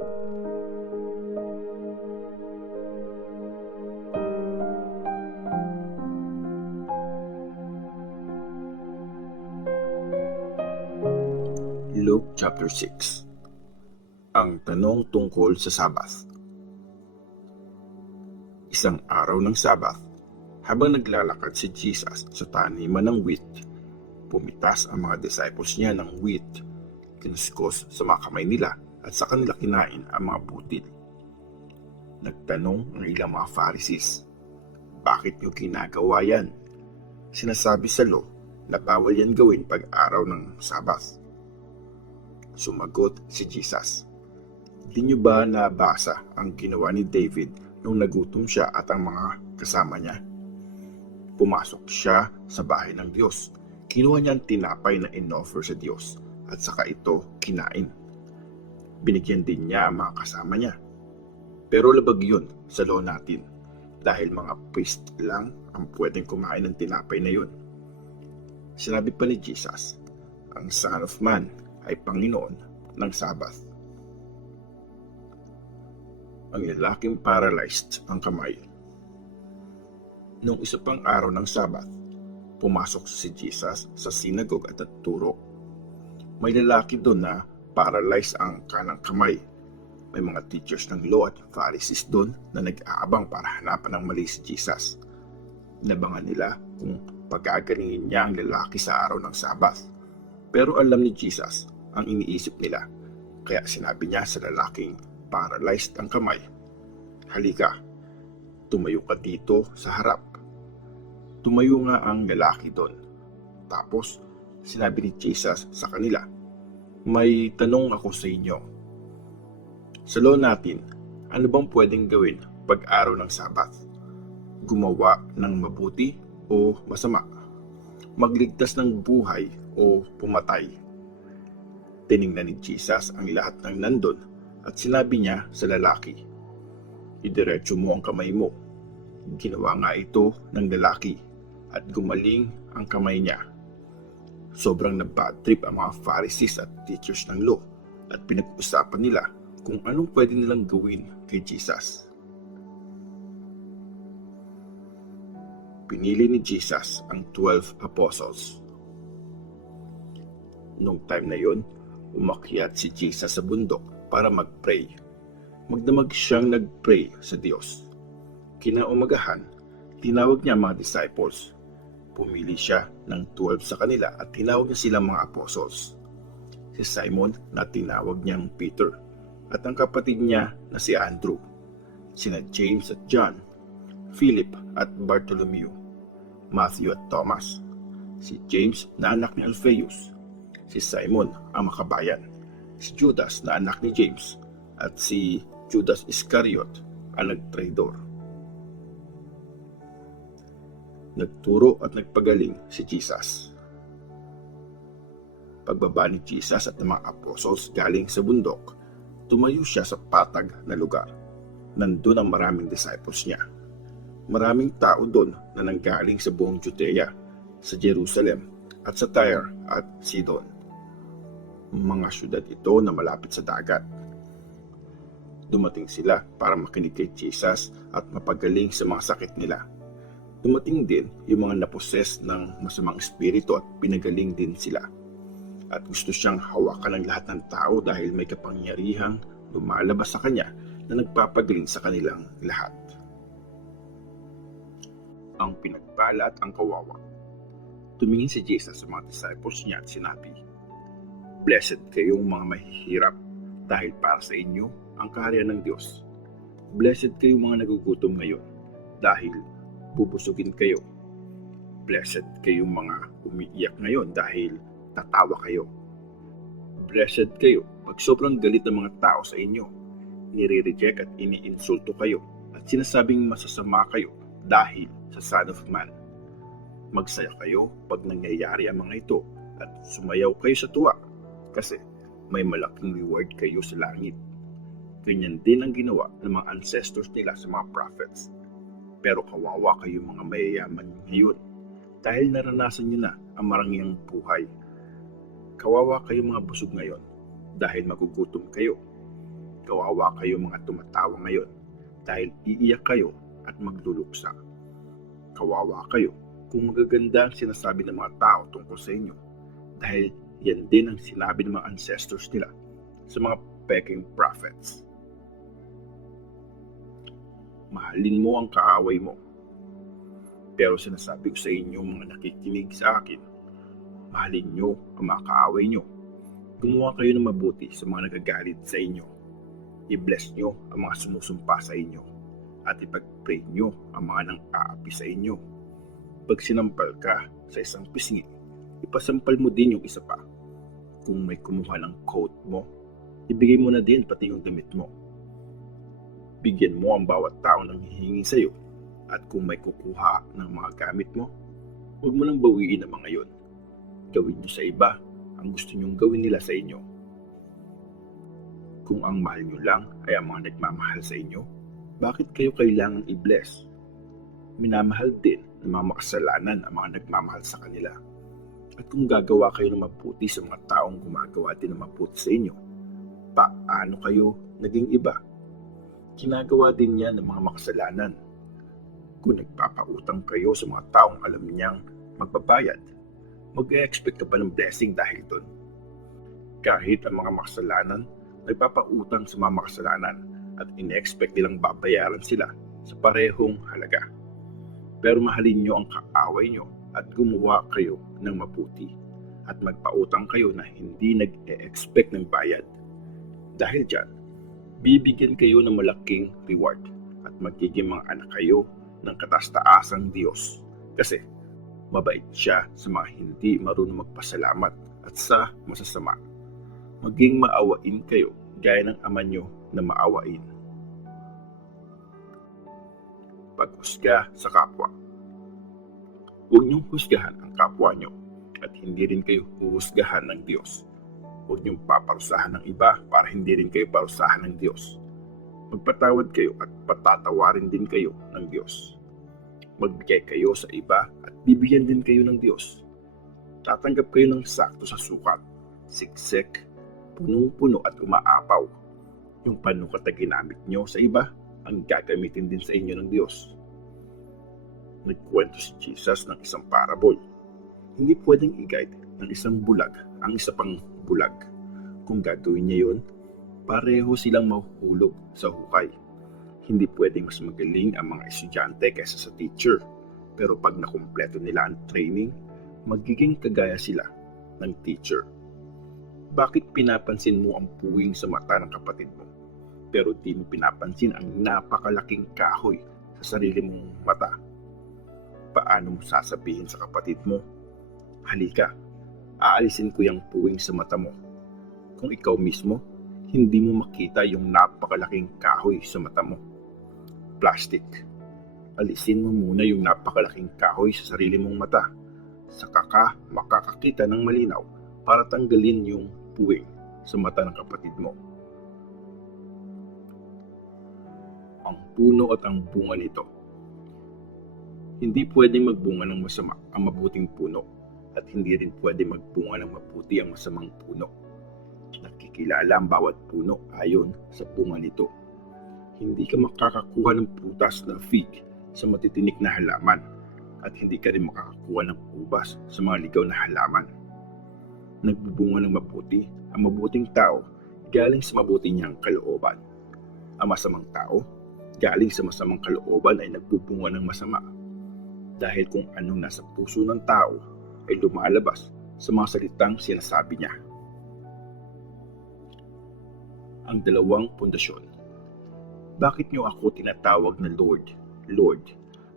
Luke chapter 6. Ang tanong tungkol sa Sabath. Isang araw ng Sabath, habang naglalakad si Jesus sa taniman ng wheat, pumitas ang mga disciples niya ng wheat, kinuskos sa mga kamay nila at sa kanila kinain ang mga butil. Nagtanong ang ilang mga Pharisees, "Bakit niyo ginagawa yan? Sinasabi sa law na bawal yan gawin pag araw ng Sabath." Sumagot si Jesus, "Di niyo ba nabasa ang ginawa ni David nung nagutom siya at ang mga kasama niya? Pumasok siya sa bahay ng Diyos. Kinuha niya ang tinapay na inoffer sa Diyos at saka ito kinain. Binigyan din niya ang mga kasama niya. Pero labag yun sa law natin dahil mga priest lang ang pwedeng kumain ng tinapay na yun." Sinabi pa ni Jesus, ang Son of Man ay Panginoon ng Sabath. Ang lalaking paralyzed ang kamay. Noong isa pang araw ng Sabath, pumasok si Jesus sa sinagog at nagturo. May lalaki doon na paralyzed ang kanang kamay. May mga teachers ng law at Pharisees doon na nag-aabang para hanapan ng mali si Jesus. Inabangan nila kung pagagalingin niya ang lalaki sa araw ng Sabath. Pero alam ni Jesus ang iniisip nila, kaya sinabi niya sa lalaking paralyzed ang kamay, "Halika, tumayo ka dito sa harap." Tumayo nga ang lalaki doon. Tapos sinabi ni Jesus sa kanila, "May tanong ako sa inyo. Sa law natin, ano bang pwedeng gawin pag araw ng Sabath? Gumawa ng mabuti o masama? Magligtas ng buhay o pumatay?" Tiningnan ni Jesus ang lahat ng nandun at sinabi niya sa lalaki, "Idiretso mo ang kamay mo." Ginawa nga ito ng lalaki at gumaling ang kamay niya. Sobrang na-bad trip ang mga Pharisees at teachers ng law at pinag-usapan nila kung anong pwede nilang gawin kay Jesus. Pinili ni Jesus ang 12 apostles. Noong time na yon, umakyat si Jesus sa bundok para mag-pray. Magdamag siyang nag-pray sa Diyos. Kinaumagahan, tinawag niya ang mga disciples. Pumili siya ng 12 sa kanila at tinawag niya silang mga apostles. Si Simon na tinawag niyang Peter at ang kapatid niya na si Andrew, sina James at John, Philip at Bartholomew, Matthew at Thomas, si James na anak ni Alphaeus, si Simon ang makabayan, si Judas na anak ni James, at si Judas Iscariot ang nagtraidor. Nagturo at nagpagaling si Jesus. Pagbaba ni Jesus at ng mga apostles galing sa bundok, tumayo siya sa patag na lugar. Nandun ang maraming disciples niya. Maraming tao doon na nanggaling sa buong Judea, sa Jerusalem at sa Tyre at Sidon. Mga syudad ito na malapit sa dagat. Dumating sila para makinig kay Jesus at mapagaling sa mga sakit nila. Dumating din yung mga naposes ng masamang espiritu at pinagaling din sila. At gusto siyang hawakan ng lahat ng tao dahil may kapangyarihang lumalabas sa kanya na nagpapagaling sa kanilang lahat. Ang pinagpala at ang kawawa. Tumingin si Jesus sa mga disciples niya at sinabi, "Blessed kayong mga mahihirap dahil para sa inyo ang kaharian ng Diyos. Blessed kayong mga nagugutom ngayon dahil bubusugin kayo. Blessed kayong mga umiiyak ngayon dahil tatawa kayo. Blessed kayo pag sobrang galit ng mga tao sa inyo, nire-reject at iniinsulto kayo at sinasabing masasama kayo dahil sa Son of Man. Magsaya kayo pag nangyayari ang mga ito at sumayaw kayo sa tuwa kasi may malaking reward kayo sa langit. Ganyan din ang ginawa ng mga ancestors nila sa mga prophets. Pero kawawa kayo mga mayayaman ngayon dahil naranasan nyo na ang marangyang buhay. Kawawa kayo mga busog ngayon dahil magugutom kayo. Kawawa kayo mga tumatawa ngayon dahil iiyak kayo at magluluksa. Kawawa kayo kung magaganda ang sinasabi ng mga tao tungkol sa inyo dahil yan din ang sinabi ng mga ancestors nila sa mga peking prophets. Mahalin mo ang kaaway mo. Pero sinasabi ko sa inyo mga nakikinig sa akin, mahalin nyo ang mga kaaway nyo. Gumawa kayo ng mabuti sa mga nagagalit sa inyo. I-bless nyo ang mga sumusumpa sa inyo at ipag-pray nyo ang mga nang-aapi sa inyo. Pag sinampal ka sa isang pisngi, ipasampal mo din yung isa pa. Kung may kumuha ng coat mo, ibigay mo na din pati yung damit mo. Bigyan mo ang bawat tao ng hihingi sa iyo at kung may kukuha ng mga gamit mo, huwag mo nang bawiin ang mga yon. Gawin nyo sa iba ang gusto nyong gawin nila sa inyo. Kung ang mahal nyo lang ay ang mga nagmamahal sa inyo, bakit kayo kailangan i-bless? Minamahal din ng mga makasalanan ang mga nagmamahal sa kanila. At kung gagawa kayo ng mabuti sa mga taong gumagawa din ng mabuti sa inyo, paano kayo naging iba? Ginagawa din yan ng mga makasalanan. Kung nagpapautang kayo sa mga taong alam niyang magbabayad, mag-e-expect ka pa ng blessing dahil doon. Kahit ang mga makasalanan, nagpapautang sa mga makasalanan at in-expect nilang babayaran sila sa parehong halaga. Pero mahalin nyo ang kaaway nyo at gumawa kayo ng mabuti at magpautang kayo na hindi nag-e-expect ng bayad. Dahil dyan, bibigyan kayo ng malaking reward at magiging mga anak kayo ng kataas-taasang Diyos kasi mabait siya sa mga hindi marunong magpasalamat at sa masasama. Maging maawain kayo gaya ng ama nyo na maawain. Paghusga sa kapwa. Huwag niyong husgahan ang kapwa nyo at hindi rin kayo huhusgahan ng Diyos. Huwag niyong paparusahan ng iba para hindi rin kayo parusahan ng Diyos. Magpatawad kayo at patatawarin din kayo ng Diyos. Magbigay kayo sa iba at bibigyan din kayo ng Diyos. Tatanggap kayo ng sakto sa sukat, siksik, punong-puno at umaapaw. Yung panukat na ginamit nyo sa iba, ang gagamitin din sa inyo ng Diyos. Nagkwento si Jesus ng isang parable. Hindi pwedeng i-guide ng isang bulag ang isa pang bulag. Kung gagawin niya yun, pareho silang mahuhulog sa hukay. Hindi pwedeng mas magaling ang mga estudyante kaysa sa teacher. Pero pag nakumpleto nila ang training, magiging kagaya sila ng teacher. Bakit pinapansin mo ang puwing sa mata ng kapatid mo? Pero di mo pinapansin ang napakalaking kahoy sa sarili mong mata. Paano mo sasabihin sa kapatid mo, halika, aalisin ko yung puwing sa mata mo. Kung ikaw mismo, hindi mo makita yung napakalaking kahoy sa mata mo. Plastic. Alisin mo muna yung napakalaking kahoy sa sarili mong mata. Saka ka makakakita ng malinaw para tanggalin yung puwing sa mata ng kapatid mo. Ang puno at ang bunga nito. Hindi pwedeng magbunga ng masama ang mabuting puno at hindi rin pwedeng magbunga ng mabuti ang masamang puno. Nakikilala ang bawat puno ayon sa bunga nito. Hindi ka makakakuha ng prutas na fig sa matitinik na halaman at hindi ka rin makakakuha ng ubas sa mga ligaw na halaman. Nagbubunga ng mabuti ang mabuting tao galing sa mabuti niyang kalooban. Ang masamang tao galing sa masamang kalooban ay nagbubunga ng masama. Dahil kung anong nasa puso ng tao ay lumalabas sa mga salitang sinasabi niya. Ang dalawang pundasyon. Bakit niyo ako tinatawag na Lord, Lord,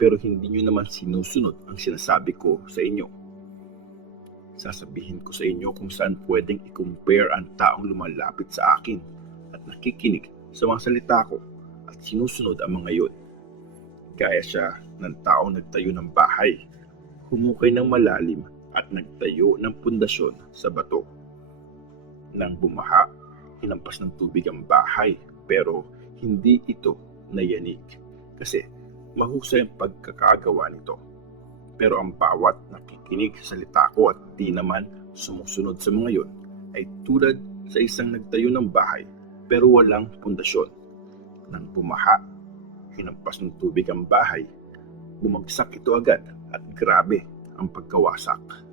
pero hindi niyo naman sinusunod ang sinasabi ko sa inyo? Sasabihin ko sa inyo kung saan pwedeng i-compare ang taong lumalapit sa akin at nakikinig sa mga salita ko at sinusunod ang mga yun. Gaya siya ng taong nagtayo ng bahay, humukay ng malalim at nagtayo ng pundasyon sa bato. Nang bumaha, hinampas ng tubig ang bahay pero hindi ito nayanig kasi mahusay ang pagkakagawa nito. Pero ang bawat nakikinig sa salita ko at di naman sumusunod sa mga yun ay tulad sa isang nagtayo ng bahay pero walang pundasyon. Nang bumaha, hinampas ng tubig ang bahay, bumagsak ito agad at grabe ang pagkawasak.